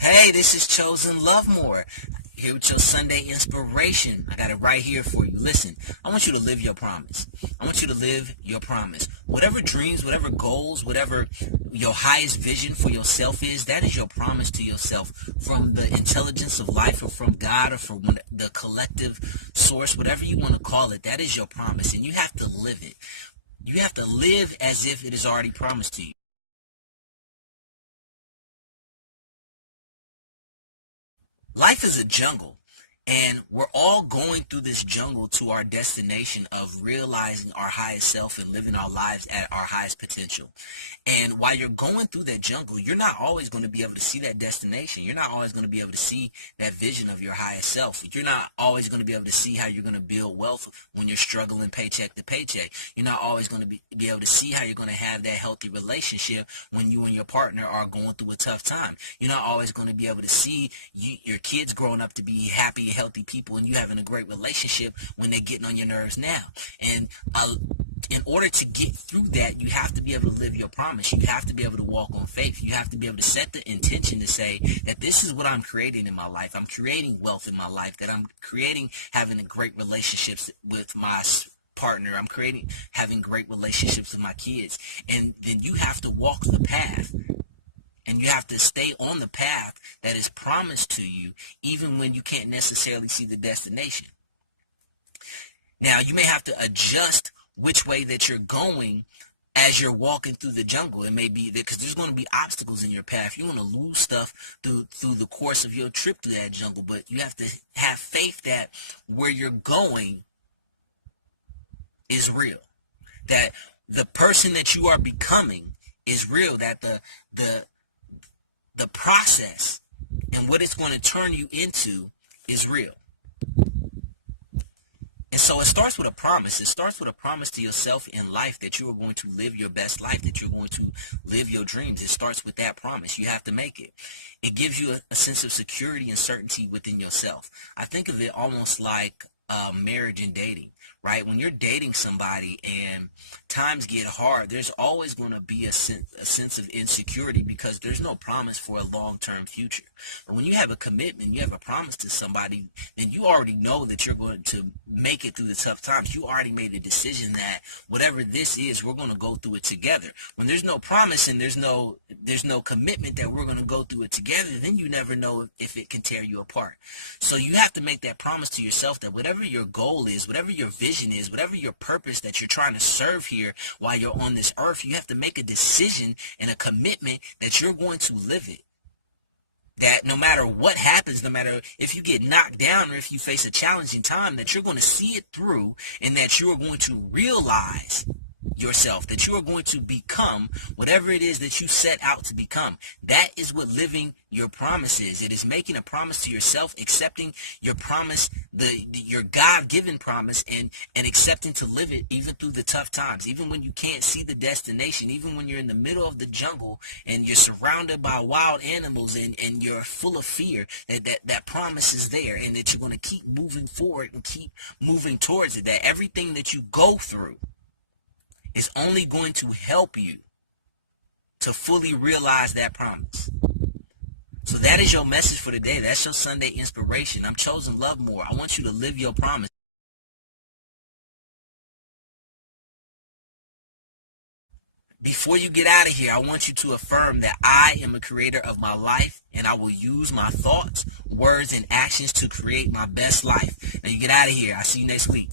Hey, this is Chosen Love More. Here with your Sunday inspiration. I got it right here for you. Listen, I want you to live your promise. I want you to live your promise. Whatever dreams, whatever goals, whatever your highest vision for yourself is, that is your promise to yourself from the intelligence of life or from God or from the collective source, whatever you want to call it. That is your promise, and you have to live it. You have to live as if it is already promised to you. Life is a jungle, and we're all going through this jungle to our destination of realizing our highest self and living our lives at our highest potential. And while you're going through that jungle, you're not always going to be able to see that destination. You're not always going to be able to see that vision of your highest self. You're not always going to be able to see how you're going to build wealth when you're struggling paycheck to paycheck. You're not always going to be able to see how you're going to have that healthy relationship when you and your partner are going through a tough time. You're not always going to be able to see your kids growing up to be happy, healthy people, and you having a great relationship when they're getting on your nerves now. And in order to get through that, you have to be able to live your promise. You have to be able to walk on faith. You have to be able to set the intention to say that this is what I'm creating in my life. I'm creating wealth in my life, that I'm creating having a great relationships with my partner. I'm creating having great relationships with my kids. And then you have to walk the path. And you have to stay on the path that is promised to you, even when you can't necessarily see the destination. Now, you may have to adjust which way that you're going as you're walking through the jungle. It may be that because there's going to be obstacles in your path. You're going to lose stuff through the course of your trip through that jungle, but you have to have faith that where you're going is real, that the person that you are becoming is real, that the process and what it's going to turn you into is real. And so it starts with a promise. It starts with a promise to yourself in life that you are going to live your best life, that you're going to live your dreams. It starts with that promise. You have to make it. It gives you a sense of security and certainty within yourself. I think of it almost like marriage and dating, right? When you're dating somebody and times get hard, there's always going to be a sense of insecurity because there's no promise for a long-term future. But when you have a commitment, you have a promise to somebody, then you already know that you're going to make it through the tough times. You already made a decision that whatever this is, we're going to go through it together. When there's no promise and there's no commitment that we're going to go through it together, then you never know if it can tear you apart. So you have to make that promise to yourself that whatever your goal is, whatever your vision is, whatever your purpose that you're trying to serve here while you're on this earth, you have to make a decision and a commitment that you're going to live it. That no matter what happens, no matter if you get knocked down or if you face a challenging time, that you're going to see it through and that you are going to realize yourself, that you are going to become whatever it is that you set out to become. That is what living your promise is. It is making a promise to yourself, accepting your promise, your God-given promise, and accepting to live it even through the tough times, even when you can't see the destination, even when you're in the middle of the jungle and you're surrounded by wild animals and you're full of fear, that promise is there and that you're going to keep moving forward and keep moving towards it, that everything that you go through is only going to help you to fully realize that promise. So that is your message for today. That's your Sunday inspiration. I'm Chosen Love More. I want you to live your promise. Before you get out of here, I want you to affirm that I am a creator of my life and I will use my thoughts, words, and actions to create my best life. Now you get out of here. I'll see you next week.